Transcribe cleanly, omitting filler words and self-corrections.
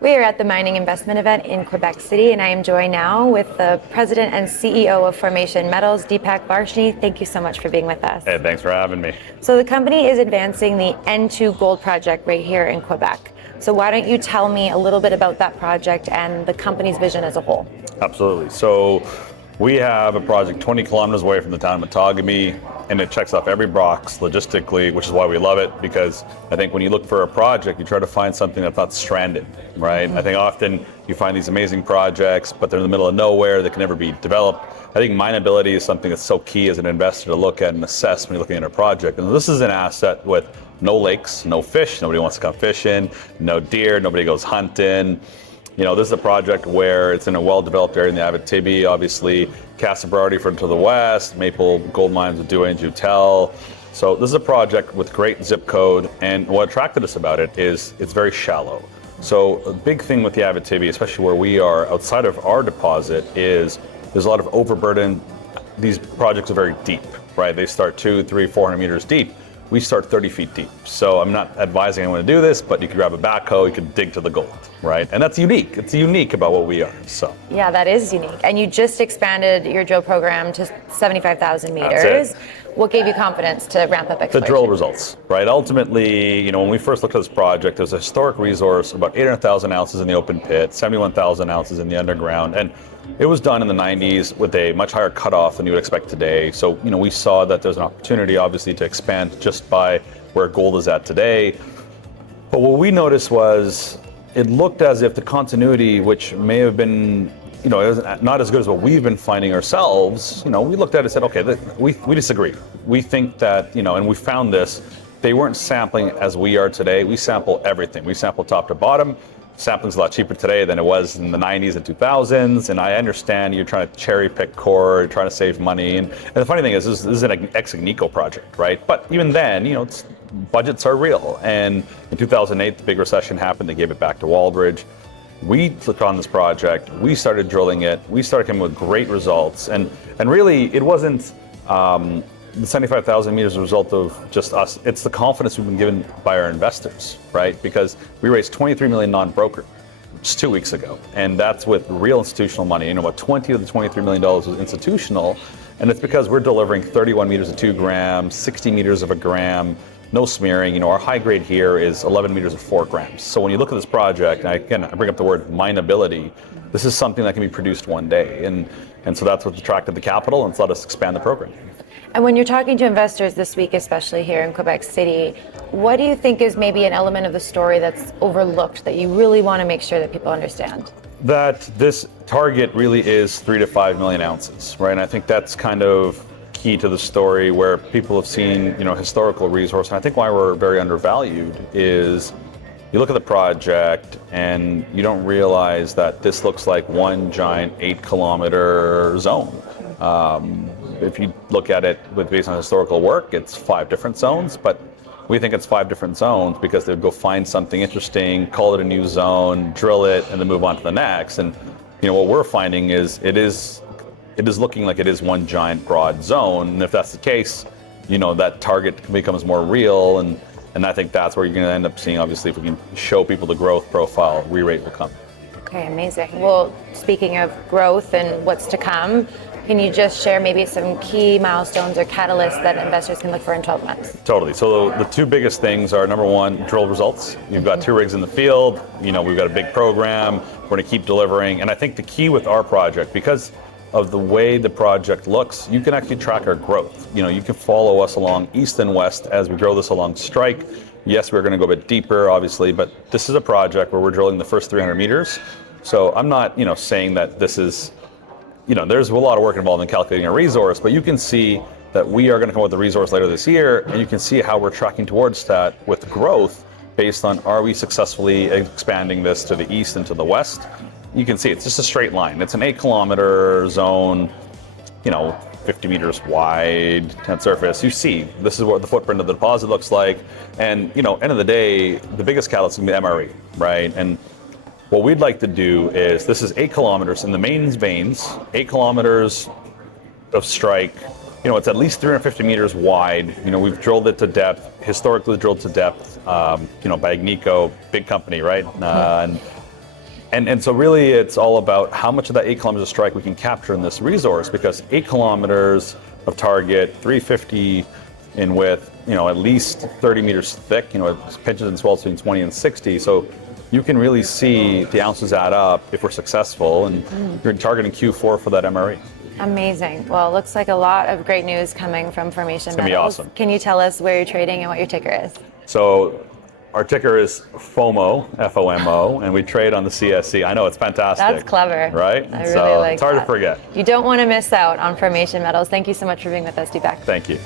We are at the mining investment event in Quebec City, and I am joined now with the President and CEO of Formation Metals, Deepak Varshney. Thank you so much for being with us. Hey, thanks for having me. So the company is advancing the N2 gold project right here in Quebec. So why don't you tell me a little bit about that project and the company's vision as a whole? Absolutely. So we have a project 20 kilometers away from the town of Matagami, and it checks off every box logistically, which is why we love it, because I think when you look for a project, you try to find something that's not stranded, right? I think often you find these amazing projects, but they're in the middle of nowhere, they can never be developed. I think mineability is something that's so key as an investor to look at and assess when you're looking at a project. And this is an asset with no lakes, no fish, nobody wants to come fishing, no deer, nobody goes hunting. You know, this is a project where it's in a well-developed area in the Abitibi, obviously Casa Berardi to the west, Maple Gold Mines with Dua and Jutel. So this is a project with great zip code, and what attracted us about it is it's very shallow. So a big thing with the Abitibi, especially where we are outside of our deposit, is there's a lot of overburden. These projects are very deep, right? They start 200, 300, 400 meters deep. We start 30 feet deep. So I'm not advising anyone to do this, but you can grab a backhoe, you can dig to the gold, right? And that's unique. It's unique about what we are, so. Yeah, that is unique. And you just expanded your drill program to 75,000 meters. That's it. What gave you confidence to ramp up exploration? The drill results, right? Ultimately, you know, when we first looked at this project, there's a historic resource, about 800,000 ounces in the open pit, 71,000 ounces in the underground. And it was done in the 90s with a much higher cutoff than you would expect today. So, you know, we saw that there's an opportunity, obviously, to expand just by where gold is at today. But what we noticed was it looked as if the continuity, which may have been, you know, it was not as good as what we've been finding ourselves. You know, we looked at it and said, okay, we disagree. We think that, you know, and we found this, they weren't sampling as we are today. We sample everything. We sample top to bottom. Sampling's a lot cheaper today than it was in the 90s and 2000s, and I understand you're trying to cherry pick core, trying to save money, and the funny thing is, this is an ex agnico project, right? But even then, you know, budgets are real, and in 2008, the big recession happened, they gave it back to Waldridge. We clicked on this project, we started drilling it, we started coming with great results, and really, it wasn't the 75,000 meters a result of just us. It's the confidence we've been given by our investors, right? Because we raised 23 million non-broker just 2 weeks ago, and that's with real institutional money. You know, about 20 of the $23 million was institutional, and it's because we're delivering 31 meters of 2 grams, 60 meters of a gram, no smearing. You know, our high grade here is 11 meters of 4 grams. So when you look at this project, and I bring up the word mineability, this is something that can be produced one day, and so that's what attracted the capital, and it's let us expand the program. And when you're talking to investors this week, especially here in Quebec City, what do you think is maybe an element of the story that's overlooked that you really want to make sure that people understand? That this target really is 3 to 5 million ounces, right? And I think that's kind of key to the story, where people have seen, you know, historical resource. And I think why we're very undervalued is you look at the project and you don't realize that this looks like one giant 8-kilometer zone. If you look at it based on historical work, it's 5 different zones, but we think it's 5 different zones because they'd go find something interesting, call it a new zone, drill it, and then move on to the next. And you know, what we're finding is it is looking like it is one giant broad zone. And if that's the case, you know, that target becomes more real, and I think that's where you're going to end up seeing, obviously, if we can show people the growth profile, re-rate will come. Okay, amazing. Well, speaking of growth and what's to come, can you just share maybe some key milestones or catalysts that investors can look for in 12 months? Totally. So the 2 biggest things are, number 1, drill results. You've got 2 rigs in the field. You know, we've got a big program. We're going to keep delivering. And I think the key with our project, because of the way the project looks, you can actually track our growth. You know, you can follow us along east and west as we grow this along strike. Yes, we're going to go a bit deeper, obviously, but this is a project where we're drilling the first 300 meters. So I'm not, you know, saying that this is, you know, there's a lot of work involved in calculating a resource, but you can see that we are going to come up with a resource later this year, and you can see how we're tracking towards that with growth based on, are we successfully expanding this to the east and to the west? You can see it's just a straight line. It's an 8-kilometer zone, you know, 50 meters wide at surface. You see, this is what the footprint of the deposit looks like. And, you know, end of the day, the biggest catalyst is going to be MRE, right? And what we'd like to do is, this is 8 kilometers in the main veins, 8 kilometers of strike. You know, it's at least 350 meters wide. You know, we've drilled it to depth, historically drilled to depth, you know, by Agnico, big company, right? And And so really it's all about how much of that 8 kilometers of strike we can capture in this resource, because 8 kilometers of target, 350 in width, at least 30 meters thick, it pinches and swells between 20 and 60. So you can really see the ounces add up if we're successful, and you're targeting Q4 for that MRE. Amazing. Well, it looks like a lot of great news coming from Formation Metals. It's gonna be awesome. Can you tell us where you're trading and what your ticker is? So our ticker is FOMO, F-O-M-O, and we trade on the CSC. I know, it's fantastic. That's clever. Right? I really like it's hard that. to forget. You don't want to miss out on Formation Metals. Thank you so much for being with us, Deepak. Thank you.